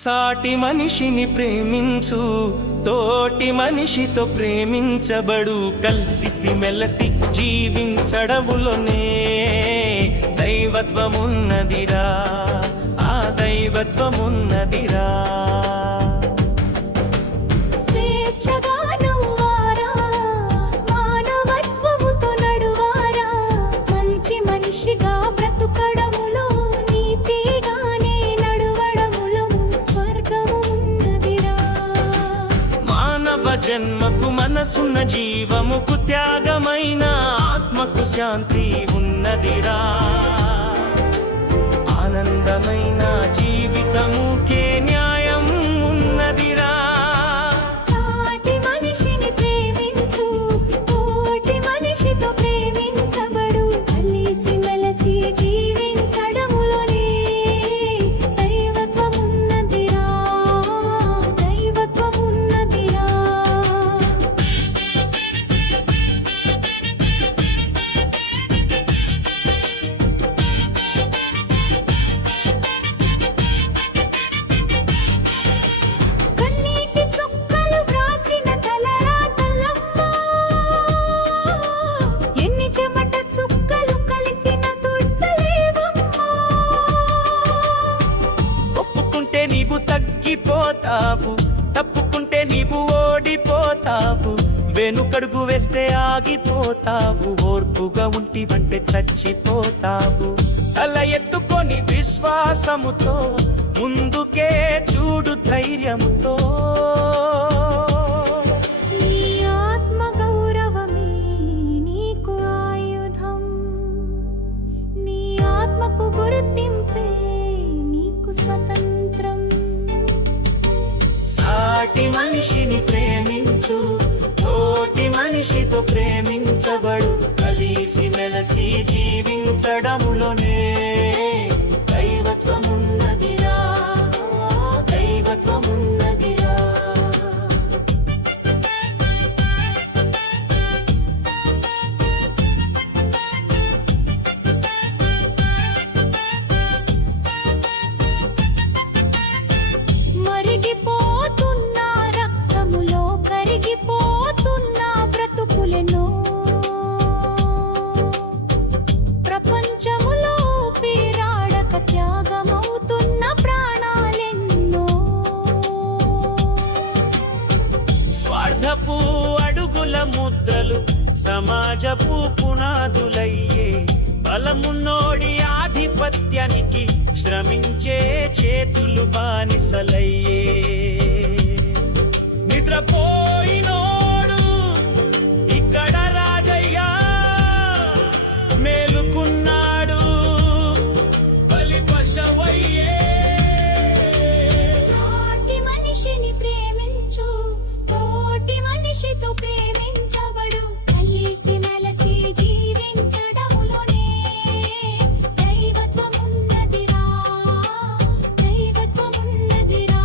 సాటి మనిషిని ప్రేమించు, తోటి మనిషితో ప్రేమించబడు. కలిసి మెలసి జీవించడములోనే దైవత్వమున్నదిరా, ఆ దైవత్వమున్నదిరా. జన్మకు మనసున్న జీవముకు త్యాగమైన ఆత్మకు శాంతి ఉన్నదిరా. ఆనందమైన జీవితముకే న్యాయం ఉన్నదిరా. సాటి మనిషిని ప్రేమించు, తోటి మనిషితో ప్రేమించబడు. కలిసి మెలసి జీవించడములోనే దైవత్వమున్నదిరా, దైవత్వమున్నదిరా. నీవు తగ్గిపోతావు, తప్పుకుంటే నీవు ఓడిపోతావు. వెనుకడుగు వేస్తే ఆగిపోతావు, ఓర్పుగా ఉంటివంటే చచ్చిపోతావు. తల ఎత్తుకొని విశ్వాసముతో ముందుకే చూడు ధైర్యముతో. నీ ఆత్మ గౌరవమే నీకు ఆయుధం, నీ ఆత్మకు గుర్తింపే నీకు స్వతంత్రం. సాటి మనిషిని ప్రేమించు, తోటి మనిషితో ప్రేమించబడు. కలిసి మెలసి జీవించడములోనే దైవత్వమున్నదిరా, దైవత్వమున్నదిరా. మరిగిపోతున్న రక్తములో కరిగిపోతున్న బ్రతుకులెన్నో, ప్రపంచములో పీరాడక త్యాగమవుతున్న ప్రాణాలెన్నో. స్వార్థపు అడుగుల ముద్రలు సమాజపు పునాదులయ్యే. బలమున్నోడి ఆధిపత్యానికి శ్రమించే చేతులు బానిసలయ్యే. నిద్రపోయినోడు ఇక్కడ రాజయ్యా మేలుకున్నాడు, బలిపశవయ్యే. సాటి మనిషిని ప్రేమించు, తోటి మనిషితో ప్రేమించబడు. కలిసి మెలసి జీవించడములోనే దైవత్వమున్నదిరా, దైవత్వమున్నదిరా.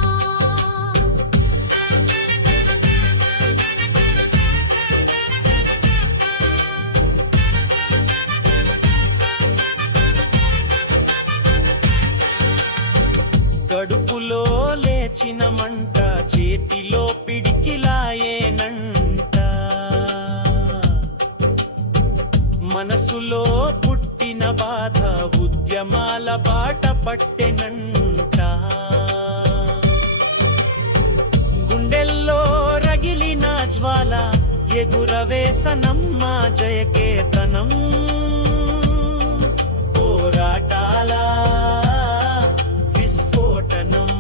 కడుపులో లేచిన మంట చేతిలో పిడికిలాయేనంట. మనసులో పుట్టిన బాధ ఉద్యమాల బాట పట్టెనంట. గుండెల్లో రగిలిన జ్వాల ఎగురవేసనమ్మ జయకేతనం. పోరాటాల విస్ఫోటనం,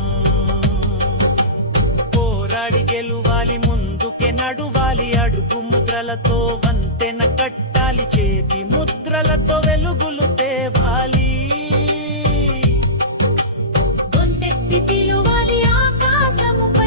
పోరాడి గెలువాలి, ముందుకే నడువాలి. అడుగు ముద్రలతో వంతెన కట్టాలి, చేతి ముద్రలతో వెలుగులు తేవాలి. గొంతెత్తి పిలువాలి ఆకాశముపై.